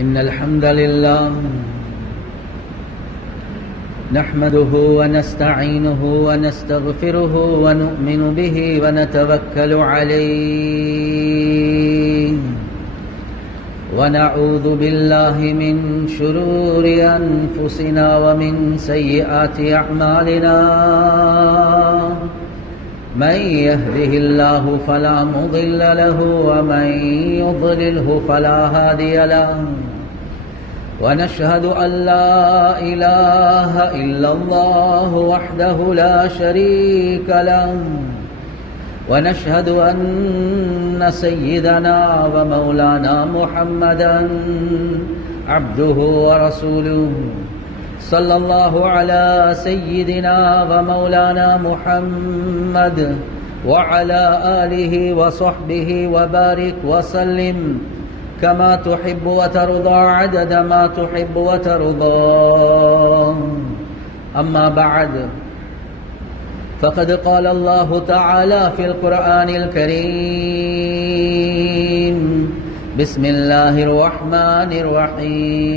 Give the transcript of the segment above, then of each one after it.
إن الحمد لله نحمده ونستعينه ونستغفره ونؤمن به ونتوكل عليه ونعوذ بالله من شرور أنفسنا ومن سيئات أعمالنا من يهده الله فلا مضل له ومن يضلله فلا هادي له ونشهد أن لا إله إلا الله وحده لا شريك له ونشهد أن سيدنا ومولانا محمدا عبده ورسوله صلى الله على سيدنا ومولانا محمد وعلى آله وصحبه وبارك وسلم كما تحب وترضى عدد ما تحب وترضى. أما بعد فقد قال الله تعالى في القرآن الكريم بسم الله الرحمن الرحيم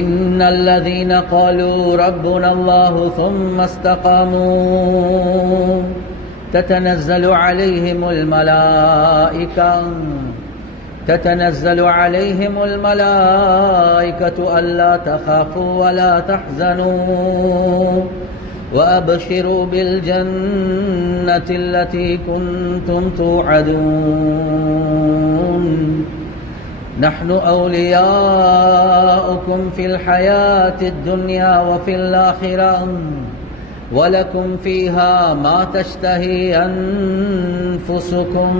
إن الذين قالوا ربنا الله ثم استقاموا تتنزل عليهم الملائكة ألا تخافوا ولا تحزنوا وأبشروا بالجنة التي كنتم توعدون نحن أولياؤكم في الحياة الدنيا وفي الآخرة ولكم فيها ما تشتهي أنفسكم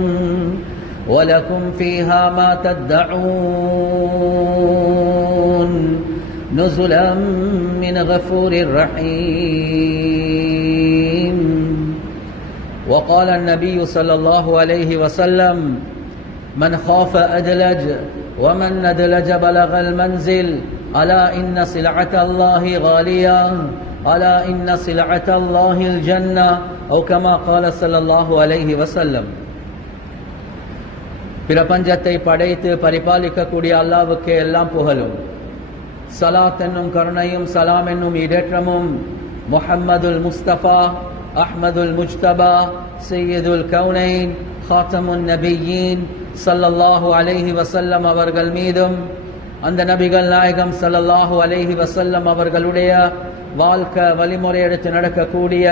ولكم فيها ما تدعون نزلا من غفور رحيم. وقال النبي صلى الله عليه وسلم من خاف أدلج ومن ندلج بلغ المنزل ألا إن سلعة الله غالية ألا إن سلعة الله الجنة أو كما قال صلى الله عليه وسلم. பிரபஞ்சத்தை படைத்து பரிபாலிக்கக்கூடிய அல்லாஹ்வுக்கே எல்லாம் புகழும். சலாத் என்னும் கருணையும் சலாம் என்னும் இடேற்றமும் முஹம்மதுல் முஸ்தபா அஹ்மதுல் முஜ்தபா சையதுல் கௌனைன் ஹாத்தமுன் நபியீன் ஸல்லல்லாஹு அலைஹி வஸல்லம் அவர்கள் மீதும் அந்த நபிகள் நாயகம் ஸல்லல்லாஹு அலைஹி வஸல்லம் அவர்களுடைய வாழ்க்கை வழிமுறை எடுத்து நடக்கக்கூடிய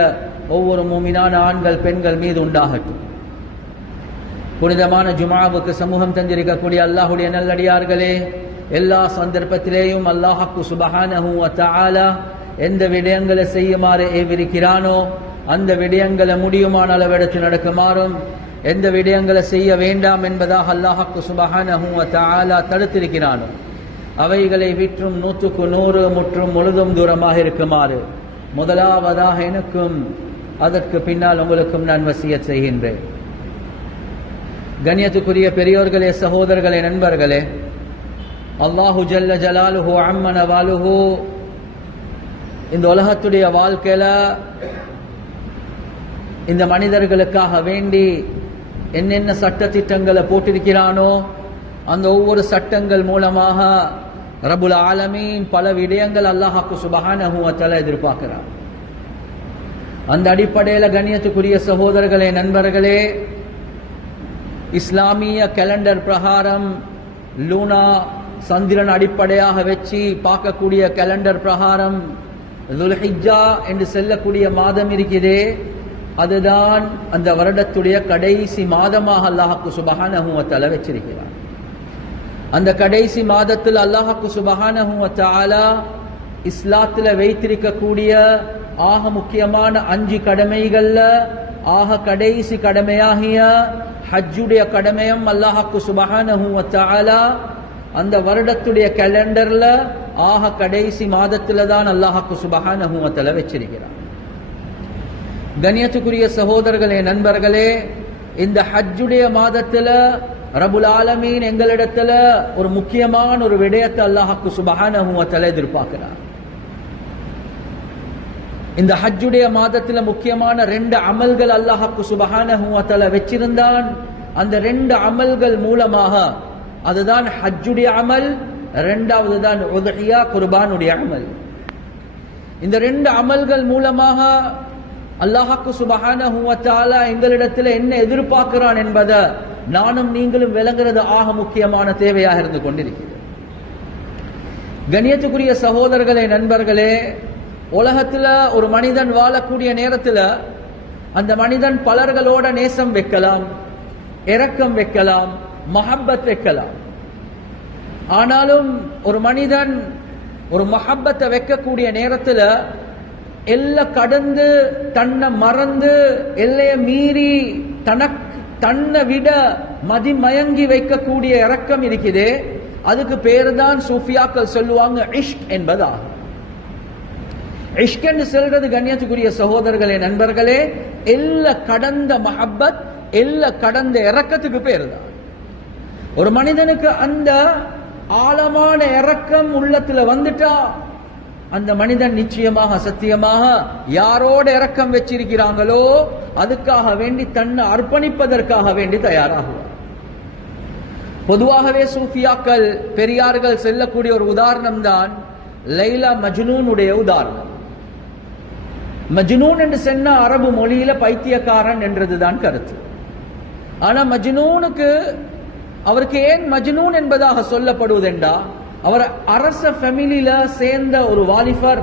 ஒவ்வொரு மூமினான ஆண்கள் பெண்கள் மீது உண்டாகட்டும். புனிதமான ஜுமாவுக்கு சமூகம் தந்திருக்கக்கூடிய அல்லாஹுடைய நல்லடியார்களே, எல்லா சந்தர்ப்பத்திலேயும் அல்லாஹ்வுக்கு சுப்ஹானஹு வ தஆலா எந்த விடயங்களை செய்யுமாறு ஏவிருக்கிறானோ அந்த விடயங்களை முடியுமான அளவெடுத்து நடக்குமாறும் எந்த விடயங்களை செய்ய வேண்டாம் என்பதாக அல்லாஹ்வுக்கு சுப்ஹானஹு வ தஆலா தடுத்திருக்கிறானோ அவைகளை விற்றும் 100க்கு 100 முற்றும் முழுதும் தூரமாக இருக்குமாறு முதலாவதாக எனக்கும் அதற்கு பின்னால் உங்களுக்கும் நான் வசியத் செய்கின்றேன். கண்ணியத்துக்குரிய பெரியோர்களே, சகோதரர்களே, நண்பர்களே, அல்லாஹு ஜல்ல ஜலாலுஹு அம்ம நவாலுஹு இந்த உலகத்துடைய வாழ்க்கையில இந்த மனிதர்களுக்காக வேண்டி என்னென்ன சட்ட திட்டங்களை போட்டிருக்கிறானோ அந்த ஒவ்வொரு சட்டங்கள் மூலமாக ரப்புல் ஆலமீன் பல விடயங்கள் அல்லாஹ்வுக்கு சுப்ஹானஹு வ தஆலா எதிர்பார்க்கிறார். அந்த அடிப்படையில் கண்ணியத்துக்குரிய சகோதரர்களே, நண்பர்களே, இஸ்லாமிய கேலண்டர் பிரகாரம் லூனா சந்திரன் அடிப்படையாக வச்சு பார்க்கக்கூடிய கேலண்டர் பிரகாரம் துல்ஹிஜ்ஜா என்று செல்லக்கூடிய மாதம் இருக்கிறதே, அதுதான் அந்த வருடத்துடைய கடைசி மாதமாக அல்லாஹ்வுக்கு சுப்ஹானஹு வ தஆலா வச்சிருக்கிறார். அந்த கடைசி மாதத்தில் அல்லாஹ்வுக்கு சுப்ஹானஹு வ தஆலா இஸ்லாத்தில் வைத்திருக்கக்கூடிய ஆக முக்கியமான 5 கடமைகள்ல ஆக கடைசி கடமையாகிய ஹஜ்ஜுடைய கடமையும் அல்லாஹ்வுக்கு சுப்ஹானஹு வ தஆலா அந்த வருடத்துடைய கேலண்டர்ல ஆக கடைசி மாதத்துல தான் அல்லாஹ்வுக்கு சுப்ஹானஹு வ தஆலா வச்சிருக்கிறார். கண்ணியத்துக்குரிய சகோதரர்களே, நண்பர்களே, இந்த ஹஜ்ஜுடைய மாதத்துல ரப்புல் ஆலமீன் எங்களிடத்துல ஒரு முக்கியமான ஒரு விடயத்தை அல்லாஹ்வுக்கு சுப்ஹானஹு வ தஆலா எதிர்பார்க்கிறார். இந்த ஹஜ்ஜுடைய மாதத்துல முக்கியமான 2 அமல்கள் அல்லாஹ்வுக்கு சுப்ஹானஹு வ தஆலா வெச்சிருந்தான். அந்த 2 அமல்கள் மூலமாக, அதுதான் ஹஜ்ஜுடைய அமல், இரண்டாவது தான் உதுஹியா குர்பானுடைய அமல். இந்த 2 அமல்கள் மூலமாக அல்லாஹ்வுக்கு சுப்ஹானஹு வ தஆலா எங்களிடத்தில் என்ன எதிர்பார்க்கிறான் என்பதை நானும் நீங்களும் விளங்குறது ஆக முக்கியமான தேவையாக இருந்து கொண்டிருக்கிறது. கண்ணியத்துக்குரிய சகோதரர்களே, நண்பர்களே, உலகத்துல ஒரு மனிதன் வாழக்கூடிய நேரத்துல அந்த மனிதன் பலர்களோட நேசம் வைக்கலாம், இரக்கம் வைக்கலாம், மஹப்பத் வைக்கலாம். ஆனாலும் ஒரு மனிதன் ஒரு மஹப்பத்தை வைக்கக்கூடிய நேரத்துல எல்லை கடந்து, தன்னை மறந்து, எல்லையை மீறி தன்னை விட மதிமயங்கி வைக்கக்கூடிய இரக்கம் இருக்குதே, அதுக்கு பேரு தான் சூஃபியாக்கள் சொல்லுவாங்க இஷ்க் என்பதாகும். இஷ்க் என்று சொல்றது கண்ணியத்துக்குரிய சகோதரர்களே, நண்பர்களே, எல்லை கடந்த மஹப்பத், எல்லை கடந்த இரக்கத்துக்கு பேரு தான். ஒரு மனிதனுக்கு அந்த ஆழமான இரக்கம் உள்ளத்துல வந்துட்டா அந்த மனிதன் நிச்சயமாக சத்தியமாக யாரோட இரக்கம் வச்சிருக்கிறாங்களோ அதுக்காக வேண்டி தன்னை அர்ப்பணிப்பதற்காக வேண்டி தயாராகுவார். பொதுவாகவே சூஃபியாக்கள் பெரியார்கள் செல்லக்கூடிய ஒரு உதாரணம் தான் லைலா மஜ்னூனுடைய உதாரணம். மஜ்னூன் என்று சொன்ன அரபு மொழியில பைத்தியக்காரன் என்றதுதான் கருத்து. ஆனா மஜ்னூனுக்கு, அவருக்கு ஏன் மஜ்னூன் என்பதாக சொல்லப்படுவதென்றா, அவர் அரச ஃபேமிலியில சேர்ந்த ஒரு வாலிபர்.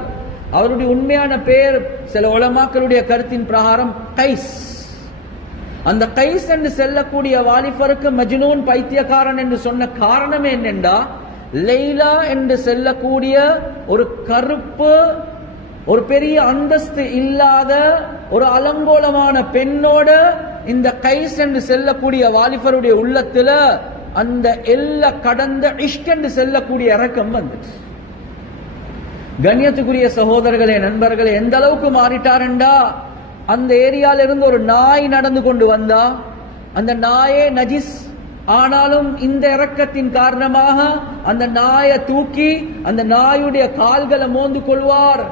அவருடைய உண்மையான பெயர் சில உலமாக்களுடைய கருத்தின் பிரகாரம் கைஸ். அந்த கைஸ் என்று செல்லக்கூடிய வாலிபருக்கு மஜ்னூன் பைத்தியக்காரன் என்று சொன்ன காரணம் என்னென்றா, லைலா என்று செல்லக்கூடிய ஒரு கருப்பு, ஒரு பெரிய அந்தஸ்து இல்லாத ஒரு அலங்கோலமான பெண்ணோட இந்த கைஸ் என்று செல்லக்கூடிய வாலிபருடைய உள்ளத்துல அந்த எல்லை கடந்த இஷ்க் என்று செல்லக்கூடிய இரக்கம் வந்துச்சு. கண்ணியத்துக்குரிய சகோதரர்களே, நண்பர்களே, எந்த அளவுக்கு மாறிட்டாருண்டா, அந்த ஏரியால இருந்து ஒரு நாய் நடந்து கொண்டு வந்தா அந்த நாயே நஜிஸ், ஆனாலும் இந்த இரக்கத்தின் காரணமாக அந்த நாயை தூக்கி அந்த நாயுடைய கால்களை மோந்து கொள்வார்.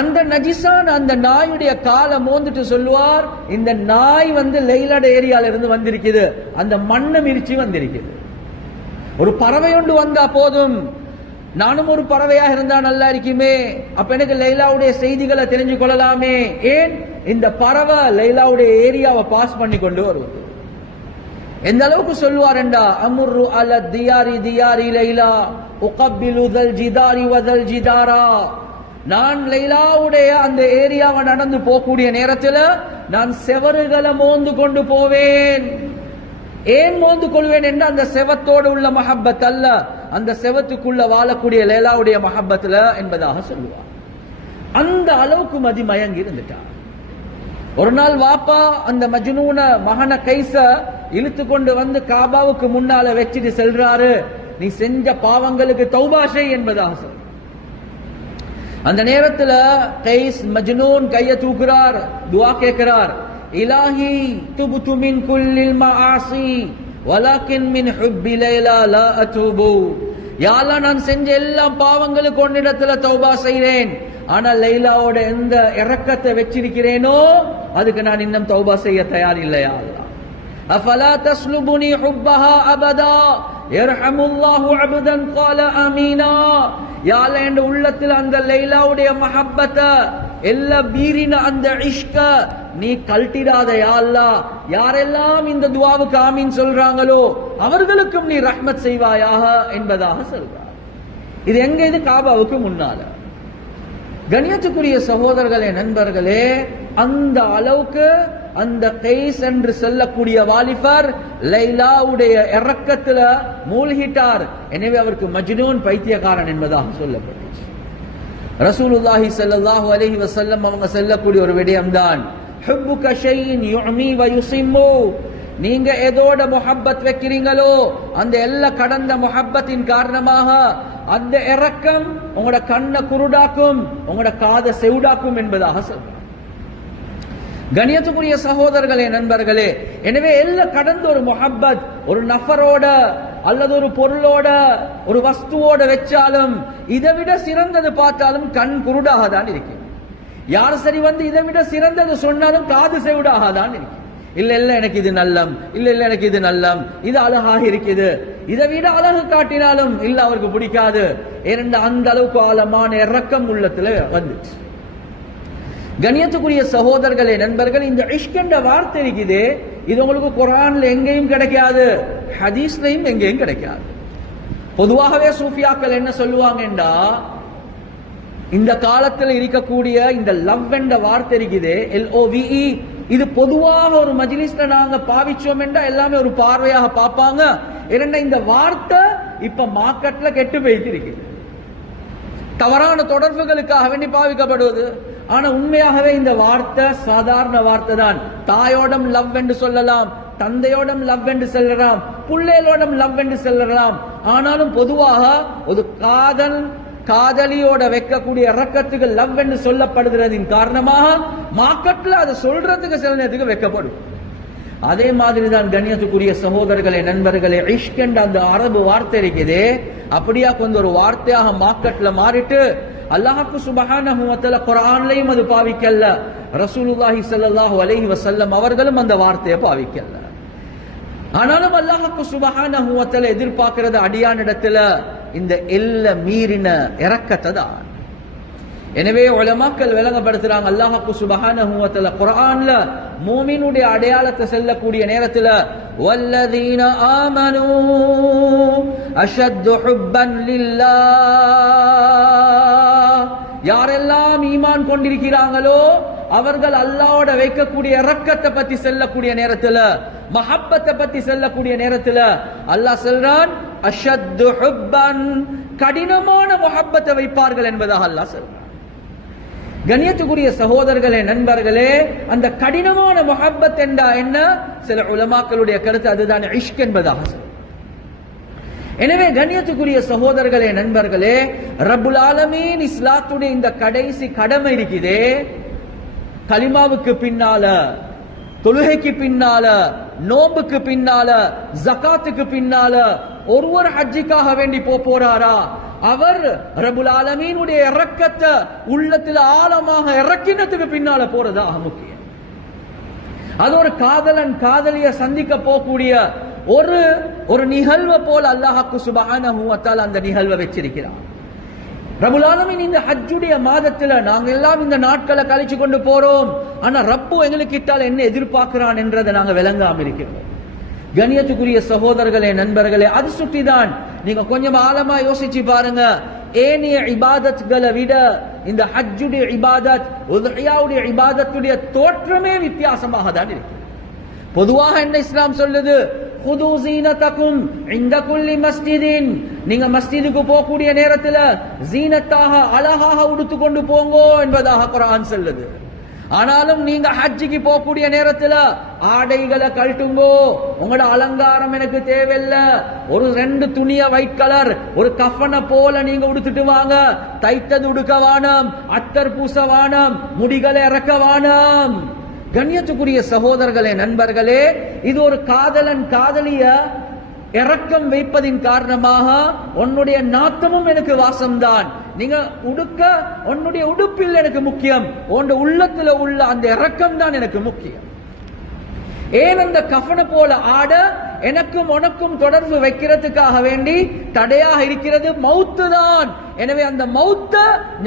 அந்த நஜிஸான அந்த நாயுடைய காலை மோந்துட்டு சொல்லுவார், இந்த நாய் லைலாட ஏரியால இருந்து வந்திருக்குது, அந்த மண்ணை மிரிச்சு வந்திருக்குது. ஒரு பறவை ஒன்று வந்தா போதும், நானும் ஒரு பறவையாக இருந்தா நல்லா இருக்குமே, அப்ப எனக்கு லைலாவுடைய செய்திகளை தெரிஞ்சு கொள்ளலாமே. ஏன் இந்த பறவை லைலாவுடைய ஏரியாவை பாஸ் பண்ணி கொண்டு வருவது. எந்த அளவுக்கு சொல்லுவார் என்றா, அமுர்ரு அல தியாரி தியாரி லைலா உகப்பிலு தல் ஜிதாரி வதல் ஜிதாரா. நான் லைலாவுடைய அந்த ஏரியாவை நடந்து போகக்கூடிய நேரத்தில் நான் செவறுகளை மோந்து கொண்டு போவேன். ஏன் மோந்து கொள்வேன் என்று, அந்த செவத்தோடு உள்ள மஹப்பத் அல்ல, அந்த செவத்துக்குள்ள வாழக்கூடிய லைலாவுடைய மஹப்பத்துல என்பதாக சொல்லுவார். அந்த அளவுக்கு மதிமயங்கி இருந்துட்டார். ஒரு நாள் வாப்பா அந்த மஜ்னூன மகன கைச இழுத்து கொண்டு வந்து காபாவுக்கு முன்னால வச்சுட்டு செல்றாரு, நீ செஞ்ச பாவங்களுக்கு தௌபா செய் என்பதாக சொல். அந்த நேரத்தில் கைஸ் மஜ்னூன் கையை தூக்குறார், துஆ கேட்கிறார், இலாஹி துப்து மின் குல்லில் மஆசி வலக்கின் மின் ஹுப்பி லைலா லா அத்தூபு. யா அல்லாஹ், நான் செஞ்ச எல்லா பாவங்களுக்கு உன்னிடத்துல தௌபா செய்றேன், ஆனா லைலாவோட எந்த இரக்கத்தை வச்சிருக்கிறேனோ அதுக்கு நான் இன்னும் தௌபா செய்ய தயார் இல்லையா அல்லாஹ். அஃபலா தஸ்லுபுனி ஹுப்பஹா அபதா யர்ஹமுல்லாஹு அப்தன் கால ஆமீனா. யா அல்லாஹ், என் உள்ளத்தில் அந்த லைலாவுடைய மஹப்பத்தை எல்லா மீறின அந்த இஷ்க நீ கல்ட்டிடாத யா அல்லாஹ். யாரெல்லாம் இந்த துஆவுக்கு ஆமீன் சொல்றாங்களோ அவர்களுக்கும் நீ ரஹ்மத் செய்வாயாக என்பதாக சொல்றார். இது எங்க? இது காபாவுக்கு முன்னால. கண்ணியத்துக்குரிய சகோதரர்களே, நண்பர்களே, அந்த அளவுக்கு அந்த கைஸ் என்று சொல்லக்கூடிய வாலிபர் லைலாவுடைய இரக்கத்துல மூழ்கிட்டார். எனவே அவருக்கு மஜ்னூன் பைத்தியக்காரன் என்பதாக சொல்லப்பட்டுச்சு. ரசூலுல்லாஹி ஸல்லல்லாஹு அலைஹி வஸல்லம் அவங்க சொல்லக்கூடிய ஒரு விடயம்தான், ஹுப்புக ஷைஇன் யுமி வ யுஸிம்மு. நீங்க எதோட முஹப்பத் வைக்கிறீங்களோ அந்த எல்லா கடந்த முஹப்பத்தின் காரணமாக அந்த இரக்கம் உங்களோட கண்ணை குருடாக்கும், உங்களோட காதை செவுடாக்கும் என்பதாக சொல்றார். கண்ணியத்துக்குரிய சகோதரர்களே, நண்பர்களே, எனவே எல்லாம் கடந்த ஒரு முஹப்பத் ஒரு நஃபரோட அல்லது ஒரு பொருளோட ஒரு வஸ்துவோட வச்சாலும் இதை விட சிறந்தது பார்த்தாலும் கண் குருடாக தான் இருக்கு. யார் சரி இதை விட சிறந்தது சொன்னாலும் காது செவிடாக தான் இருக்கு. இல்ல இல்ல எனக்கு இது நல்லம், இல்ல இல்ல எனக்கு இது நல்லம், இது அழகாக இருக்குது, இதை விட அழகு காட்டினாலும் இல்ல அவருக்கு பிடிக்காது. ஏனென்ற அந்த அளவுக்கு ஆழமான இரக்கம் உள்ளத்துல வந்துச்சு. கண்ணியத்துக்குரிய சகோதரர்களே, நண்பர்கள், இந்த இஷ்க் என்ற வார்த்தை இருக்குது, இது உங்களுக்கு குர்ஆன்ல எங்கேயும் கிடைக்காது, ஹதீஸ்லயும் எங்கேயும் கிடைக்காது. பொதுவாகவே சூஃபியாக்கள் என்ன சொல்லுவாங்கன்றா, இந்த காலத்தில் இருக்கக்கூடிய இந்த லவ் என்ற வார்த்தை இருக்குது, LOVE, இது பொதுவாக ஒரு மஜ்லிஸ்ல நாங்க பாவிச்சோம் என்றா எல்லாமே ஒரு பார்வையாக பார்ப்பாங்க. இரண்ட இந்த வார்த்தை இப்ப மார்க்கெட்ல கெட்டு போயிட்டு இருக்கு, தவறான தொடர்புகளுக்காக வேண்டி பாவிக்கப்படுவது. ஆனா உண்மையாகவே இந்த வார்த்தை சாதாரண வார்த்தை தான். தாயோடம் லவ் என்று சொல்லலாம், தந்தையோடம் லவ் என்று சொல்லலாம், பிள்ளைகளோடம் லவ் என்று சொல்லலாம். ஆனாலும் பொதுவாக ஒரு காதலியோட வைக்கக்கூடிய இறக்கத்துக்கு லவ் என்று சொல்லப்படுகிறதின் காரணமாக மார்க்கெட்ல அதை சொல்றதுக்கு சில நேரத்துக்கு வைக்கப்படும். அதே மாதிரிதான் கண்ணியத்துக்குரிய சகோதரர்களே, நண்பர்களே, இஷ்க் என்ற அந்த அரபு வார்த்தை இருக்குது, அப்படியா கொஞ்சம் ஒரு வார்த்தையாக மார்க்கெட்ல மாறிட்டு அல்லாஹ்வுக்கு சுப்ஹானஹு வ தஆலா குர்ஆன்லயும் அது பாவிக்கல்ல, ரசூலுல்லாஹி ஸல்லல்லாஹு அலைஹி வஸல்லம் அவர்களும் அந்த வார்த்தையை பாவிக்கல்ல. ஆனாலும் அல்லாஹ்வுக்கு சுப்ஹானஹு வ தஆலா எதிர்பார்க்கிறது அடியானிடத்துல இந்த எல்ல மீறின இரக்கத்தை தான். எனவே உலமாக்கள் விளங்கப்படுத்துறாங்க, அல்லாஹ்வுக்கு சுப்ஹானஹு வ தஆலா குர்ஆன்ல மூமினுடைய அடையாளத்தை சொல்லக்கூடிய நேரத்துல வல்லதீன ஆமனூ அஷத்து ஹுப்பன் லில்லாஹ், யாரெல்லாம் ஈமான் கொண்டிருக்கிறாங்களோ அவர்கள் அல்லாஹ்வோட வைக்கக்கூடிய இரக்கத்தை பத்தி சொல்லக்கூடிய நேரத்துல, மஹப்பத்தை பத்தி சொல்லக்கூடிய நேரத்துல அல்லாஹ் சொல்றான் அஷத்து ஹுப்பன், கடினமான மஹப்பத்தை வைப்பார்கள் என்பதாக அல்லாஹ் சொல்றான். கண்ணியத்துக்குரிய சகோதரர்களே, நண்பர்களே, அந்த கடினமான முஹப்பத் என்றா என்ன? சில உலமாக்களுடைய கருத்து அதுதான் இஷ்க் என்பதாக. எனவே கண்ணியத்துக்குரிய சகோதரர்களே, நண்பர்களே, ரப்புல் ஆலமீன் இஸ்லாத்துடைய இந்த கடைசி கடமை இருக்குதே, கலிமாவுக்கு பின்னால, தொழுகைக்கு பின்னால, நோம்புக்கு பின்னால, ஜகாத்துக்கு பின்னால ஒருவர் ஹஜ்ஜுக்காக வேண்டி போறாரா, அவர் ரப்புல் ஆலமீனுடைய இரக்கத்தை உள்ளத்தில் ஆழமாக இறக்கினத்துக்கு பின்னால போறதாக முக்கியம். அது ஒரு காதலன் காதலிய சந்திக்க போகக்கூடிய ஒரு நிகழ்வை போல அல்லாஹ்வுக்கு சுப்ஹானஹு வ தஆலா அந்த நிகழ்வை வச்சிருக்கிறார். ரப்புல் ஆலமீன் இந்த ஹஜ்ஜுடைய மாதத்துல நாங்க எல்லாம் இந்த நாட்களை கழிச்சு கொண்டு போறோம். ஆனா ரப்பு எங்களுக்கு கிட்டால என்ன எதிர்பார்க்கிறான் என்றதை நாங்க விளங்காம இருக்கிறோம். கண்ணியத்துக்குரிய சகோதரர்களே, நண்பர்களே, அது சுற்றிதான் நீங்க கொஞ்சம் ஆழமா யோசிச்சு பாருங்க. ஏனைய இபாதத்களை விட இந்த ஹஜ்ஜுடைய இபாதத், உத்ஹியாவுடைய இபாதத்துடைய தோற்றமே வித்தியாசமாக தான் இருக்கு. பொதுவாக என்ன இஸ்லாம் சொல்லுது? குது ஸீனதகும் இன்த குல்லி மஸ்ஜிதின், நீங்க மஸ்ஜிதுக்கு போகக்கூடிய நேரத்துல ஜீனத்தாக அழகாக உடுத்துக்கொண்டு போங்கோ என்பதாக குர்ஆன் சொல்லுது. ஆனாலும் நீங்க ஹஜ்ஜிக்கு போகக்கூடிய நேரத்துல ஆடைகளை கழட்டுங்கோ, உங்களோட அலங்காரம் எனக்கு தேவையில்லை, ஒரு 2 துணிய ஒயிட் கலர் ஒரு கஃபனை போல நீங்க உடுத்துட்டு வாங்க, தைத்தது உடுக்க வானம், அத்தர் பூச வானம், முடிகளை இறக்க வானம். கண்ணியத்துக்குரிய சகோதரர்களே, நண்பர்களே, இது ஒரு காதலன் காதலிய இரக்கம் வைப்பதின் காரணமாக உன்னுடைய நாத்தமும் எனக்கு வாசம்தான், நீங்க உடுக்க உன்னுடைய உடுப்பில் எனக்கு முக்கியம், உன் உள்ளத்துல உள்ள அந்த இரக்கம் தான் எனக்கு முக்கியம். ஏன் அந்த கஃபனை போல ஆட எனக்கும் உனக்கும் தொடர்பு வைக்கிறதுக்காக வேண்டி தடையாக இருக்கிறது மௌத்து தான். எனவே அந்த மௌத்த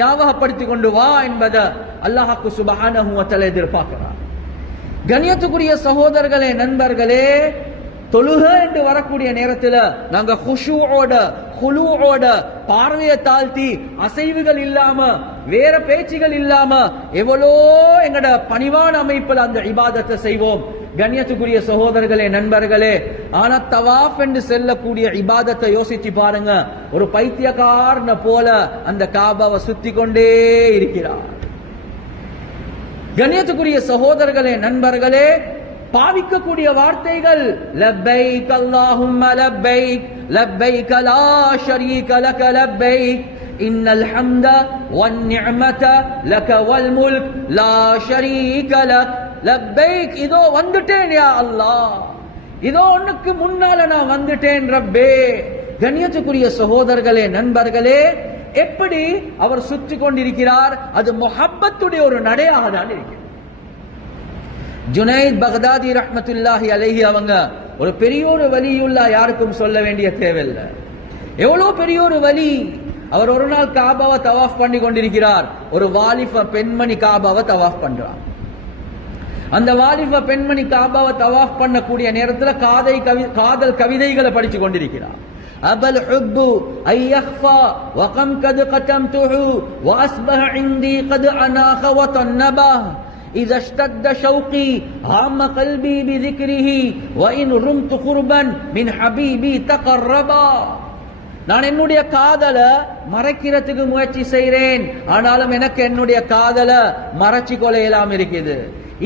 ஞாபகப்படுத்திக் கொண்டு வா என்பதை அல்லாஹ்வுக்கு சுப்ஹானஹு வ தஆலா எதிர்பார்க்கிறார். கண்ணியத்துக்குரிய சகோதரர்களே, நண்பர்களே, தொழுகை என்று வரக்கூடிய நேரத்தில் நாங்க குஷூஓட பார்வையை தாழ்த்தி அசைவுகள் இல்லாம வேற பேச்சுகள் இல்லாம எவ்வளோ எங்கட பணிவான அமைப்பில் அந்த இபாதத்தை செய்வோம். கண்ணியத்துக்குரிய சகோதரர்களே, நண்பர்களே, ஆனா தவாஃப் என்று செல்லக்கூடிய இபாதத்தை யோசிச்சு பாருங்க. ஒரு பைத்தியக்காரன போல அந்த காபாவை சுத்தி கொண்டே இருக்கிறார். கண்ணியத்துக்குரிய சகோதரர்களே, நண்பர்களே, பாவிக்கக்கூடிய வார்த்தைகள் லப்பைக் அல்லாஹும்ம லப்பைக் லப்பைக் லா ஷரீக லக லப்பைக் இன்னல் ஹம்த வன் நிஅமத லக வல் முல்க் லா ஷரீக லக் லப்பைக், இதோ வந்துட்டேன் யா அல்லாஹ், இதோ உனக்கு முன்னால நான் வந்துட்டேன் ரப்பே. கண்ணியத்துக்குரிய சகோதரர்களே, நண்பர்களே, எப்படி அவர் சுற்றி கொண்டிருக்கிறார்? அது முஹப்பத்துடைய ஒரு நடையாக தான் இருக்கிறது. ஜுனைத் பக்தாதி ரஹ்மத்துல்லாஹி அலைஹி அவங்க ஒரு பெரிய ஒரு வலியுல்லா, யாருக்கும் சொல்ல வேண்டிய தேவையில்லை. எவ்வளவு பெரிய ஒரு வலி. அவர் ஒரு நாள் காபாவை தவாஃப் பண்ணி கொண்டிருக்கிறார். ஒரு வாலிப பெண்மணி காபாவை தவாஃப் பண்றார். அந்த வாலிப பெண்மணி காபாவை தவாஃப் பண்ணக்கூடிய நேரத்தில் காதல் கவிதைகளை படிச்சு கொண்டிருக்கிறார். அபல் ஹுப்பு ஐயஹ்ஃபா வகம் கது கதம்துஹு வஅஸ்பஹ இன்தி கது அனாஹ வதன்னபா إذا اشتد شوقي عام قلبي بذكره وإن رمت قربا من حبيبي تقربا. நான் என்னுடைய காதலை மறைக்கிறதுக்கு முயற்சி செய்கிறேன், ஆனாலும் எனக்கு என்னுடைய காதலை மறைச்சு கொள்ளையெல்லாம் இருக்குது.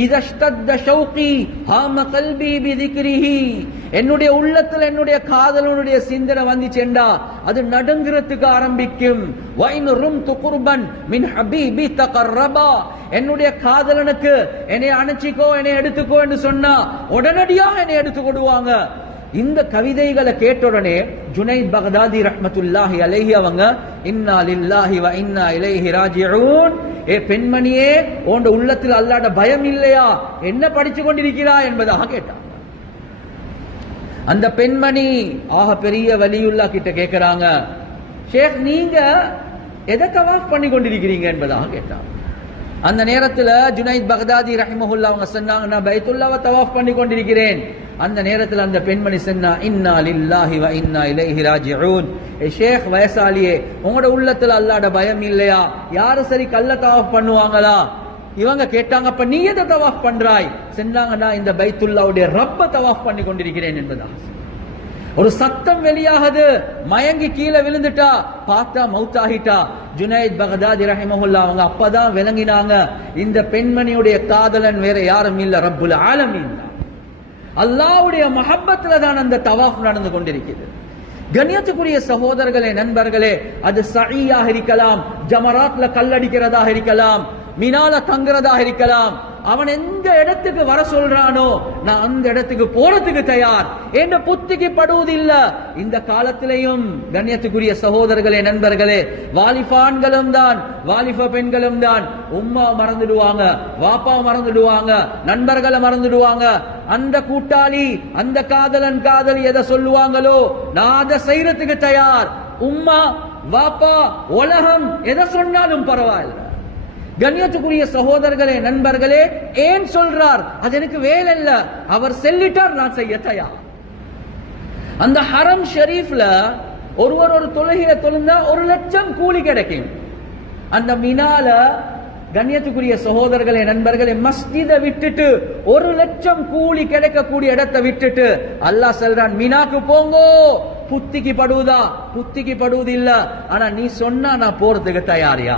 إذا اشتد شوقي عام قلبي بذكره, என்னுடைய உள்ளத்துல என்னுடைய காதலனுடைய சிந்தனை வந்துச்சேண்டா அது நடுங்கிறதுக்கு ஆரம்பிக்கும். وإن رمت قربا من حبيبي تقربا, என்னுடைய காதலனுக்கு என்னை அணைச்சிக்கோ என்னை எடுத்துக்கோ என்று சொன்னா உடனடியாக என்னை எடுத்துக்கொடுவாங்க. இந்த கவிதைகளை கேட்ட உடனே ஜுனைத் பக்தாதி ரஹ்மத்துல்லாஹி அலைஹி அவங்க இன்னா லில்லாஹி வ இன்னா இலைஹி ராஜிஊன், ஏ பெண்மணியே உன் உள்ளத்தில் அல்லாஹ்ட பயம் இல்லையா, என்ன படிச்சு கொண்டிருக்கிறாய் என்பதாக கேட்டாங்க. அந்த பெண்மணி ஆக பெரிய வலியுல்லா கிட்ட கேட்கிறாங்க, ஷேக் நீங்க எதை தவாஃப் பண்ணி கொண்டிருக்கிறீங்க என்பதாக கேட்டாங்க. அந்த நேரத்தில் ஜுனைத் பக்தாதி ரஹிமஹுல்லா அவங்க சொன்னாங்க, நான் பைத்துல்லாவை தவாஃப் பண்ணி கொண்டிருக்கிறேன். அந்த நேரத்தில் அந்த பெண்மணி சொன்னா, இன்னா லில்லாஹி வ இன்னா இலைஹி ராஜிஊன், ஏ ஷேக் வயசாலியே உங்களோட உள்ளத்துல அல்லாஹ்ட பயம் இல்லையா, யாரு சரி கல்ல தவாஃப் பண்ணுவாங்களா? இவங்க கேட்டாங்க, அப்ப நீ எதை தவாஃப் பண்றாய்? சொன்னாங்க, நான் இந்த பைத்துல்லாவுடைய ரப்ப தவாஃப் பண்ணி கொண்டிருக்கிறேன் என்பதா. ஒரு சத்தம் வெளியாகுது, மயங்கி கீழே விழுந்துட்டா, பார்த்தா மௌத்தாகிட்டா. ஜுனைத் பக்தாதி ரஹிமஹுல்லா அவங்க அப்பதான் விளங்கினாங்க, இந்த பெண்மணியுடைய காதலன் வேற யாரும் இல்ல, ரப்புல் ஆலமீன் தான். அல்லாஹ்வுடைய மஹப்பத்துல தான் அந்த தவாஃப் நடந்து கொண்டிருக்கிறது. கண்ணியத்துக்குரிய சகோதரர்களே, நண்பர்களே, அது சஈயாக இருக்கலாம், ஜமராத்ல கல்லடிக்கிறதாக இருக்கலாம், மினால தங்குறதாக இருக்கலாம். அவன் எந்த இடத்துக்கு வர சொல்றானோ நான் அந்த இடத்துக்கு போறதுக்கு தயார் என்ற புத்திக்கு படுவதில்ல. இந்த காலத்திலையும் கண்ணியத்துக்குரிய சகோதரர்களே, நண்பர்களே, வாலிபான்களும் தான் வாலிப பெண்களும் தான் உம்மா மறந்துடுவாங்க, வாப்பா மறந்துடுவாங்க, நண்பர்களை மறந்துடுவாங்க. அந்த கூட்டாளி அந்த காதலன் காதலி எதை சொல்லுவாங்களோ நான் அதை செய்யறதுக்கு தயார். உம்மா வாப்பா உலகம் எதை சொன்னாலும் பரவாயில்ல. கண்ணியத்துக்குரிய சகோதரர்களே, நண்பர்களே, ஏன் சொல்றார்? அது எனக்கு வேலை இல்ல, அவர் சொல்லிட்டார், நான் செய்ய தயார். அந்த ஹரம் ஷரீஃப்ல ஒருவர் ஒரு தொழுகையை தொழுந்தா 1,00,000 கூலி கிடைக்கும். அந்த மினால கண்ணியத்துக்குரிய சகோதரர்களே, நண்பர்களே, மஸ்ஜிதை விட்டுட்டு 1,00,000 கூலி கிடைக்கக்கூடிய இடத்தை விட்டுட்டு அல்லாஹ் சொல்றான், மினாக்கு போங்கோ. புத்திக்கு படுவதா? புத்திக்கு படுவது இல்ல, ஆனா நீ சொன்னா நான் போறதுக்கு தயாரியா?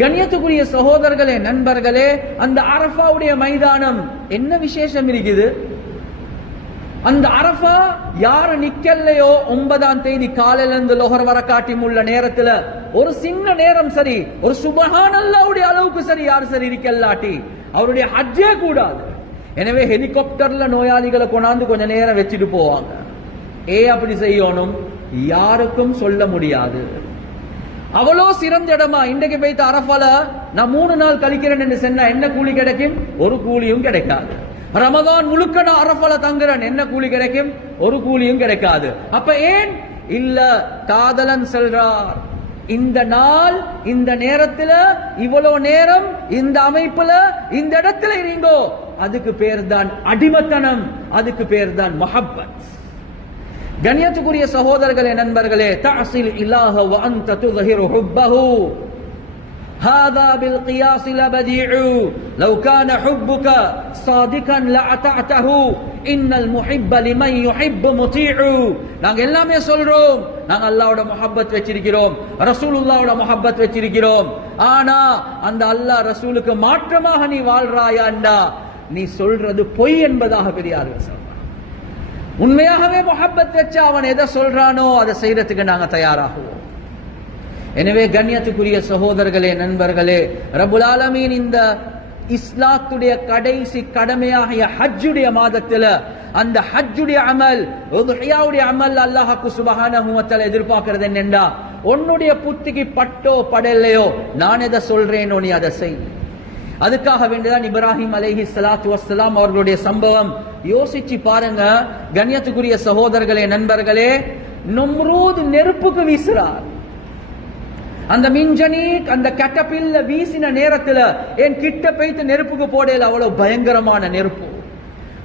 கண்ணியத்துக்குரிய சகோதரர்களே, நண்பர்களே, அந்த அரஃபாவுடைய மைதானம் என்ன விசேஷம் இருக்குது? அந்த அரஃபா யாரு நிக்கலையோ 9ஆம் தேதி காலையில இருந்து லொஹர் வர காட்டி உள்ள நேரத்துல ஒரு சின்ன நேரம் சரி, ஒரு சுப்ஹானல்லாஹ்வுடைய அளவுக்கு சரி யாரு சரி இருக்கல்லாட்டி அவருடைய ஹஜ்ஜே கூடாது. எனவே ஹெலிகாப்டர்ல நோயாளிகளை கொண்டாந்து கொஞ்ச நேரம் வச்சுட்டு போவாங்க. அப்படி செய்யணும் யாருக்கும் சொல்ல முடியாது. அவ்வளோ சிறந்த இடமா? இன்றைக்கு போய்த்து அரஃபால நான் 3 நாள் கழிக்கிறேன் என்று சொன்னா என்ன கூலி கிடைக்கும்? ஒரு கூலியும் கிடைக்காது. ரமதான் முழுக்க நான் அரஃபால தங்குறேன், என்ன கூலி கிடைக்கும்? ஒரு கூலியும் கிடைக்காது. அப்ப ஏன் இல்ல? காதலன் சொல்றார், இந்த நாள் இந்த நேரத்துல இவ்வளவு நேரம் இந்த அமைப்புல இந்த இடத்துல இருங்கோ, அதுக்கு பேர் தான் அடிமத்தனம், அதுக்கு பேர் தான் மஹப்பத். கண்ணியத்துக்குரிய சகோதரர்களே, நண்பர்களே, தஅஸில் இலாஹ வ அன்த துظஹிரு ஹுப்பஹு ஹாதா பில் கியாஸ் லபதீஉ லவ் கான ஹுப்புக சாதிகன் லஅதஅதஹு இன்னல் முஹிப்ப லிமன் யுஹிப்பு முதீஉ. நாங்க எல்லாமே சொல்றோம், நாங்க அல்லாஹ்வோட முஹப்பத் வச்சிருக்கிறோம், ரசூலுல்லாஹ்வோட முஹப்பத் வச்சிருக்கிறோம். ஆனா அந்த அல்லாஹ் ரசூலுக்கு மாற்றமாக நீ வாழ்றாயாண்டா நீ சொல்றது பொய் என்பதாக பெரியார்கள் சொல்றாங்க. உண்மையாகவே முஹப்பத் வச்சு அவன் எதை சொல்றானோ அதை செய்யறதுக்கு நாங்க தயாராகுவோம். எனவே கண்ணியத்துக்குரிய சகோதரர்களே, நண்பர்களே, ரப்புல் ஆலமீன் இந்த இஸ்லாத்துடைய கடைசி கடமையாகிய ஹஜ்ஜுடைய மாதத்துல அந்த ஹஜ்ஜுடைய அமல், உதுஹியாவுடைய அமல் அல்லாஹ் சுப்ஹானஹு வ தஆலா எதிர்பார்க்கிறது என்னன்னா, உன்னுடைய புத்திக்கு பட்டோ படலையோ நான் எதை சொல்றேனோ நீ அதை செய். அதுக்காக வேண்டிதான் இப்ராஹிம் அலைஹி ஸலாத்து வஸ்ஸலாம் அவர்களுடைய சம்பவம் யோசிச்சு பாருங்க. கண்ணியத்துக்குரிய சகோதரர்களே, நண்பர்களே, நம்ரூத் நெருப்புக்கு வீசுறார். அந்த மின்ஜனீக், அந்த கேட்டபில்ல வீசின நேரத்துல என் கிட்ட போய்த்து நெருப்புக்கு போடல, அவ்வளவு பயங்கரமான நெருப்பு.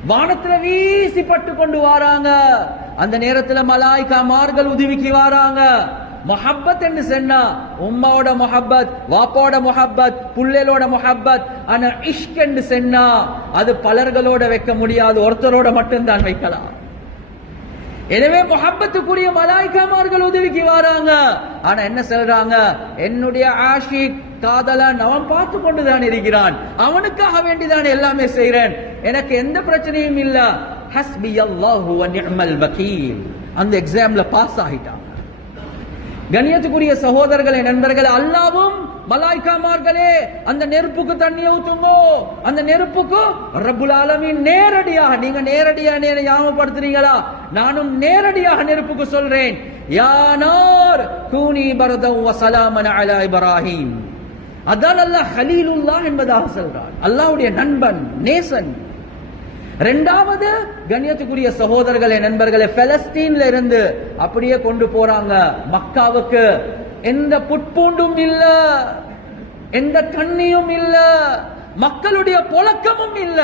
வானத்துல வீசி பட்டு கொண்டு வராங்க. அந்த நேரத்துல மலாய்க்காமார்கள் உதவிக்கு வராங்க. மொஹப்பத் என்று சொன்னா உம்மாவோட மொஹப்பத், வாப்பாவோட மொஹப்பத், புள்ளலோட மொஹப்பத். ஆனா இஷ்க் என்று சொன்னா அது பலர்களோட வைக்க முடியாது, ஒருத்தரோட மட்டும்தான் வைக்கலாம். எனவே மொஹப்பத்துக்குரிய மலாய்க்காமார்கள் உதவிக்கு வராங்க. ஆனா என்ன சொல்றாங்க, என்னுடைய ஆஷிக் காதலன் அவன் பார்த்து கொண்டுதான் இருக்கிறான், அவனுக்காக வேண்டிதான் எல்லாமே செய்றேன், எனக்கு எந்த பிரச்சனையும் இல்ல. ஹஸ்பி அல்லாஹு வ நிஅமல் வகீல். அந்த எக்ஸாம்ல பாஸ் ஆகிட்டான். கண்ணியத்துக்குரிய சகோதரர்களே, நண்பர்களே, அல்லாவும் மலாய்க்காமார்களே அந்த நெருப்புக்கு தண்ணியை ஊத்துங்கோ. அந்த நெருப்புக்கு ரப்புல் ஆலமீன் நேரடியாக, நீங்க நேரடியாக ஞாபகப்படுத்துறீங்களா, நானும் நேரடியாக நெருப்புக்கு சொல்றேன், யா நார் கூனி பர்தன் வ ஸலாமன் அலா இப்ராஹிம். அதான் அல்லாஹ் ஹலீலுல்லாஹ் என்பதாக சொல்றான், அல்லாஹ்வுடைய நண்பன், நேசன். இரண்டாவது, கண்ணியத்துக்குரிய சகோதரர்களே, நண்பர்களே, பலஸ்தீன்ல இருந்து அப்படியே கொண்டு போறாங்க மக்காவுக்கு. எந்த புட்பூண்டும் இல்ல, எந்த தண்ணியும் இல்ல, மக்களுடைய புழக்கமும் இல்ல.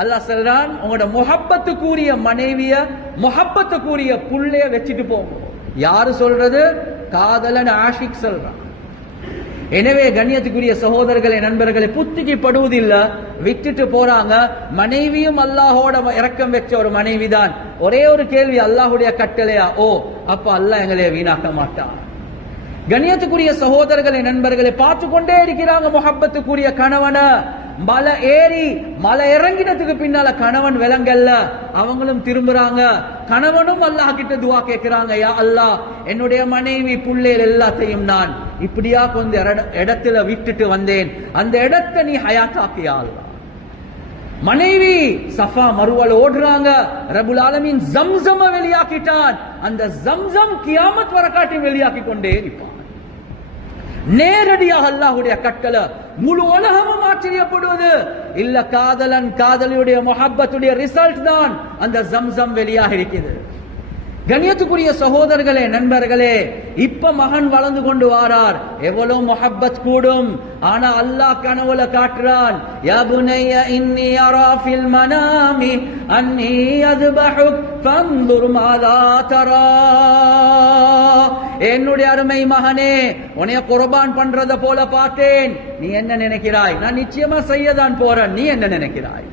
அல்லாஹ் சொல்றான், உங்களோட முஹப்பத்துக்குரிய மனைவிய, முஹப்பத்துக்குரிய புள்ளைய வச்சுட்டு போங்க. யாரு சொல்றது? காதலன் ஆஷிக் சொல்றான். எனவே கண்ணியத்துக்குரிய சகோதரர்களே, நண்பர்களே, புத்திக்கு படுவதில்லை, விட்டுட்டு போறாங்க. மனைவியும் அல்லாஹோட இரக்கம் வச்ச ஒரு மனைவிதான். ஒரே ஒரு கேள்வி, அல்லாஹுடைய கட்டளையா? ஓ, அப்ப அல்லாஹ் எங்களை வீணாக்க மாட்டான். கண்ணியத்துக்குரிய சகோதரர்களே, நண்பர்களே, பார்த்து கொண்டே இருக்கிறாங்க முஹப்பத்துக்குரிய கணவன. மலை ஏறி மலை இறங்கினதுக்கு பின்னால கணவன் விலங்கல்ல, அவங்களும் திரும்புறாங்க. கணவனும் அல்லாஹ் கிட்ட துவா கேட்கிறாங்க, யா அல்லாஹ், என்னுடைய மனைவி புள்ளைகள் எல்லாத்தையும் நான் இப்படியா கொஞ்சம் இடத்துல விட்டுட்டு வந்தேன், அந்த இடத்தை நீ ஹயாத்தாக்கியா அல்லாஹ். மனைவி சஃபா மருவல ஓடுறாங்க. ரப்புல் ஆலமீன் ஜம்ஸம வெளியாக்கிட்டான். அந்த ஜம்ஸம் கியாமத் வரை காட்டி வெளியாக்கி கொண்டே இருப்பான். நேரடியாக அல்லாஹ்வுடைய கட்டளை. முழு உலகமும் ஆச்சரியப்படுவது இல்ல, காதலன் காதலியுடைய முஹப்பத்துடைய ரிசல்ட் தான் அந்த ஜம்ஸம் வெளியாக இருக்குது. கண்ணியத்துக்குரிய சகோதரர்களே, நண்பர்களே, இப்ப மகன் வளர்ந்து கொண்டு வாரார், எவ்வளவு முஹப்பத் கூடும். ஆனா அல்லாஹ் கனவுல காட்டுறான், யா புனைய இன்னி அரா ஃபில் மனாமி அன்னி அஸ்பஹுக் ஃபன்துர் மாதா தரா. என்னுடைய அருமை மகனே, உன்னைய குர்பான் பண்றத போல பார்த்தேன், நீ என்ன நினைக்கிறாய்? நான் நிச்சயமா செய்யதான் போறேன், நீ என்ன நினைக்கிறாய்?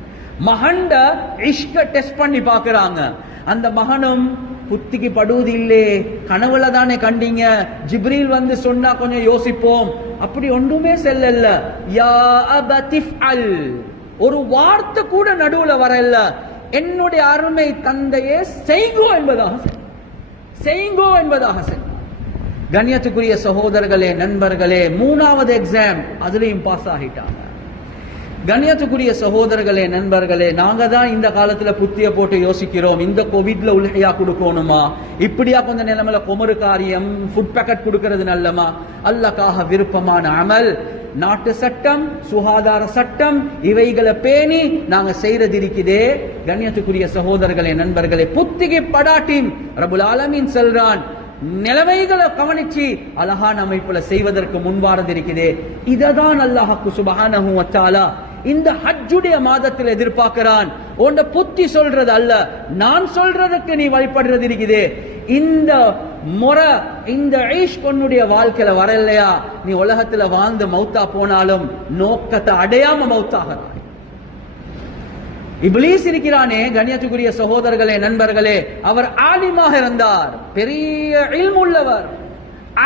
மகன்ட இஷ்க டெஸ்ட் பண்ணி பாக்குறாங்க. அந்த மகனும் புத்திக்கு படுவது இல்லே, கனவுல தானே கண்டீங்க, ஜிப்ரீல் வந்து சொன்னா கொஞ்சம் யோசிப்போம், அப்படி ஒன்றுமே செல்லல. யா அபதிஃப் அல், ஒரு வார்த்தை கூட நடுவுல வரல. என்னுடைய அருமை தந்தையே செய்கோ என்பதாக செய்கோ என்பதாக சொன்னார். கண்ணியத்துக்குரிய சகோதரர்களே, நண்பர்களே, மூணாவது எக்ஸாம் அதுலயும் பாஸ் ஆகிட்டாங்க. கண்ணியத்துக்குரிய சகோதரர்களே, நண்பர்களே, நாங்க தான் இந்த காலத்துல புத்திய போட்டு யோசிக்கிறோம், இந்த கோவிட்ல உலகையா கொடுக்கணுமா, இப்படியா கொஞ்சம் நிலைமையில கொமரு காரியம், ஃபுட் பேக்கெட் கொடுக்கிறது நல்லமா? அல்லாஹ்க்காக விருப்பமான அமல், நாட்டு சட்டம், சுகாதார சட்டம், இவைகளை பேணி நாங்க செய்யறது இருக்குதே. கண்ணியத்துக்குரிய சகோதரர்களே, நண்பர்களே, புத்திக்கு படாட்டின் ரப்புல் ஆலமீன் சொல்றான், நிலைமைகளை கவனிச்சு அழகான அமைப்புல செய்வதற்கு முன்வாரது இருக்குதே. இததான் அல்லாஹ் சுப்ஹானஹு வ தஆலா இந்த ஹஜ்ஜுடைய மாதத்தில் எதிர்பார்க்கிறான். உன்ட புத்தி சொல்றது அல்ல, நான் சொல்றதுக்கு நீ வழிபடுறது இருக்குதே. இந்த முறை, இந்த ஈஷ் உன்னுடைய வாழ்க்கையில வரலையா, நீ உலகத்துல வாழ்ந்து மௌத்தா போனாலும் நோக்கத்தை அடையாம மௌத்தாகிறான். இப்லீஸ் இருக்கிறானே, கண்ணியத்துக்குரிய சகோதரர்களே, நண்பர்களே, அவர் ஆலிமாக இருந்தார், பெரிய இல்ம் உள்ளவர்,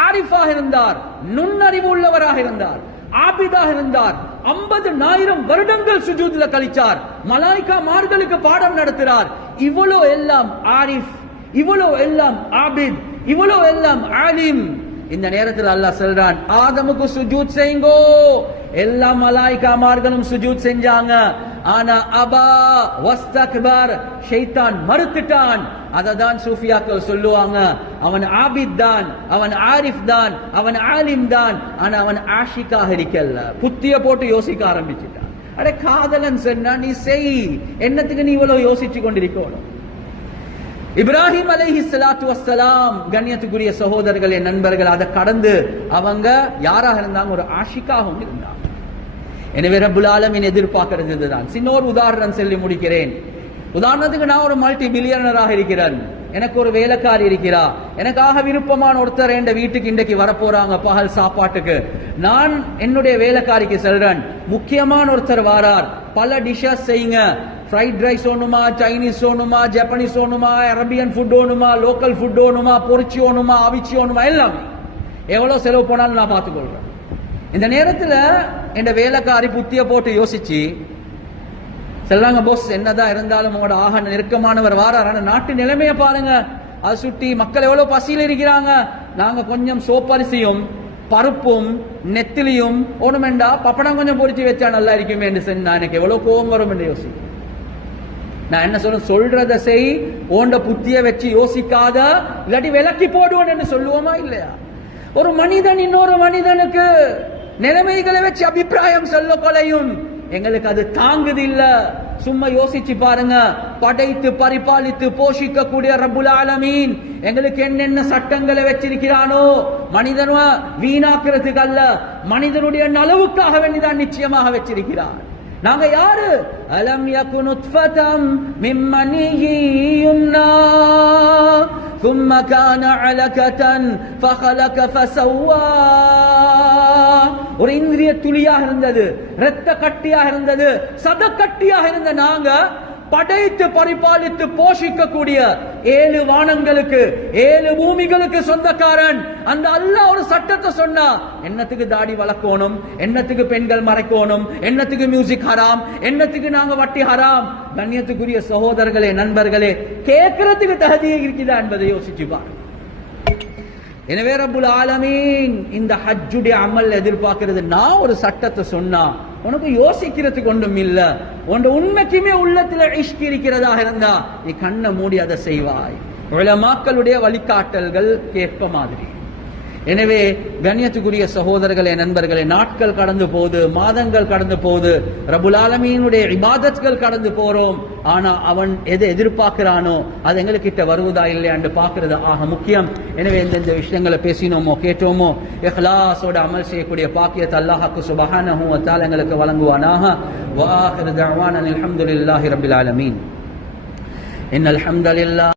ஆரிஃபாக இருந்தார், நுண்ணறிவு உள்ளவராக இருந்தார், ஆபிதாக இருந்தார். 50,000 வருடங்கள் சுஜூத்ல கழிச்சார், மலாய்க்கா மார்களுக்கு பாடம் நடத்துறார். இவ்வளோ எல்லாம் ஆரிஃப், இவ்வளோ எல்லாம் ஆபித், இவ்வளோ எல்லாம் ஆலிம். இந்த நேரத்தில் அல்லாஹ் சொல்றான், ஆதமுக்கு சுஜூத் செய்யுங்கோ. எல்லா மலாய்க்காமார்களும் சுஜூத் செஞ்சாங்க. ஆனா அபா வஸ்தக்பர், ஷைத்தான் மறுத்துட்டான். அததான் சூஃபியாக்கள் சொல்லுவாங்க, அவன் ஆபித் தான், அவன் ஆரிஃப் தான், அவன் ஆலிம் தான், ஆனா அவன் ஆஷிக்காக இருக்கல்ல. புத்திய போட்டு யோசிக்க ஆரம்பிச்சுட்டான். அட காதலன் சொன்னா நீ செய், என்னத்துக்கு நீ இவ்வளவு யோசிச்சு கொண்டிருக்கணும்? இப்ராஹிம் அலைஹிஸ்ஸலாத்து வஸ்ஸலாம், கண்ணியத்துக்குரிய சகோதரர்களே, நண்பர்கள், அதை கடந்து அவங்க யாராக இருந்தாங்க? ஒரு ஆஷிகாகவும் இருந்தாங்க. எனவே ரப்புல் ஆலமீன் எதிர்பார்க்கிறது இதுதான். சின்ன ஒரு உதாரணம் சொல்லி முடிக்கிறேன். உதாரணத்துக்கு நான் ஒரு மல்டி பில்லியனராக இருக்கிறேன், எனக்கு ஒரு வேலைக்காரி இருக்கிறா, எனக்காக விருப்பமான ஒருத்தர் என் வீட்டுக்கு இன்றைக்கு வரப்போறாங்க பகல் சாப்பாட்டுக்கு. நான் என்னுடைய வேலைக்காரிக்கு சொல்றேன், முக்கியமான ஒருத்தர் வாரார், பல டிஷஸ் செய்யுங்க, ஃப்ரைட் ரைஸ் ஒண்ணுமா, சைனீஸ் ஒண்ணுமா, ஜப்பானீஸ் ஒண்ணுமா, அரபியன் ஃபுட் ஒண்ணுமா, லோக்கல் ஃபுட் ஒண்ணுமா, பொரிச்சி ஒண்ணுமா, அவிச்சி ஒண்ணுமா, எல்லாம் எவ்வளவு செலவு போனாலும் நான் பார்த்துக்கொள்றேன். இந்த நேரத்துல என் வேலைக்காரி புத்திய போட்டு யோசிச்சு சொல்றாங்க, போஸ் என்னதான் இருந்தாலும் உங்களோட ஆக நெருக்கமானவர் வாரார், ஆனா நாட்டு நிலைமைய பாருங்க, அதை சுட்டி மக்கள் எவ்வளவு பசியில் இருக்கிறாங்க, நாங்க கொஞ்சம் சோப்பரிசியும் பருப்பும் நெத்திலியும் ஒண்ணுமெண்டா பப்படம் கொஞ்சம் பொரிச்சு வச்சா நல்லா இருக்குமே என்று சொன்னா எனக்கு எவ்வளவு கோபம் வரும் என்று யோசிக்கும். நான் என்ன சொல்றத செய், ஓண்ட புத்திய வச்சு யோசிக்காத, இல்லாட்டி விலக்கி போடுவோம் என்று சொல்லுவோமா இல்லையா? ஒரு மனிதன் இன்னொரு மனிதனுக்கு நிலைமைகளை வச்சு அபிப்பிராயம் சொல்ல கொலையும் எங்களுக்கு அது தாங்குது இல்ல. சும்மா யோசிச்சு பாருங்க, படைத்து பரிபாலித்து போஷிக்க கூடிய ரப்புல் ஆலமீன் எங்களுக்கு என்னென்ன சட்டங்களை வச்சிருக்கிறானோ, மனிதன வீணாக்குறதுக்கு அல்ல, மனிதனுடைய நலவுக்காக வேண்டிதான் நிச்சயமாக வச்சிருக்கிறார். நாங்க யாரு? அலம் யகு நுத்ஃபதம் மின் மனியி யும்னா ثم كان علقة فخلق فسوى. ஒரு இந்திரிய துளியாக இருந்தது, இரத்த கட்டியாக இருந்தது, சத கட்டியாக இருந்த நாங்க படைத்து பரிபாலித்து போஷிக்கக்கூடிய 7 வானங்களுக்கு 7 பூமிகளுக்கு சொந்தக்காரன் அந்த அல்லாஹ் ஒரு சட்டத்தை சொன்னா, என்னத்துக்கு தாடி வளர்க்கணும், என்னத்துக்கு பெண்கள் மறைக்கணும், என்னத்துக்கு மியூசிக் ஹராம், என்னத்துக்கு நாங்க வட்டி ஹராம்? கண்ணியத்துக்குரிய சகோதரர்களே, நண்பர்களே, கேட்கறதுக்கு தகுதி இருக்குதா என்பதை யோசிச்சு பாருங்க. எனவே ரப்புல் ஆலமீன் இந்த ஹஜ்ஜுடைய அமல் எதிர்பார்க்கிறது, நான் ஒரு சட்டத்தை சொன்னா உனக்கு யோசிக்கிறதுக்கு ஒன்றும் இல்ல, உன் உண்மைக்குமே உள்ளத்துல இஷ்க் இருக்கிறதாக இருந்தா நீ கண்ணை மூடி அதை செய்வாய். உலமாக்களுடைய வழிகாட்டல்கள் கேட்ப மாதிரி. எனவே கண்ணியத்துக்குரிய சகோதரர்களே, நண்பர்களே, நாட்கள் கடந்து போகுது, மாதங்கள் கடந்து போகுது, ரப்புல் ஆலமீனுடைய இபாதத்கள் கடந்து போறோம். ஆனா அவன் எதை எதிர்பார்க்கிறானோ அது எங்ககிட்ட வருவதா இல்லையான்னு பார்க்கிறது ஆக முக்கியம். எனவே எந்தெந்த விஷயங்களை பேசினோமோ கேட்டோமோ இஹ்லாஸோட அமல் செய்யக்கூடிய பாக்கியத்தை அல்லாஹ்வுக்கு சுப்ஹானஹு வ தஆலா எங்களுக்கு வழங்குவானாக. வ ஆகிரு தஅவானா அல்ஹம்துலில்லாஹி ரப்பில் ஆலமீன். இன்னல் ஹம்தலில்லாஹ்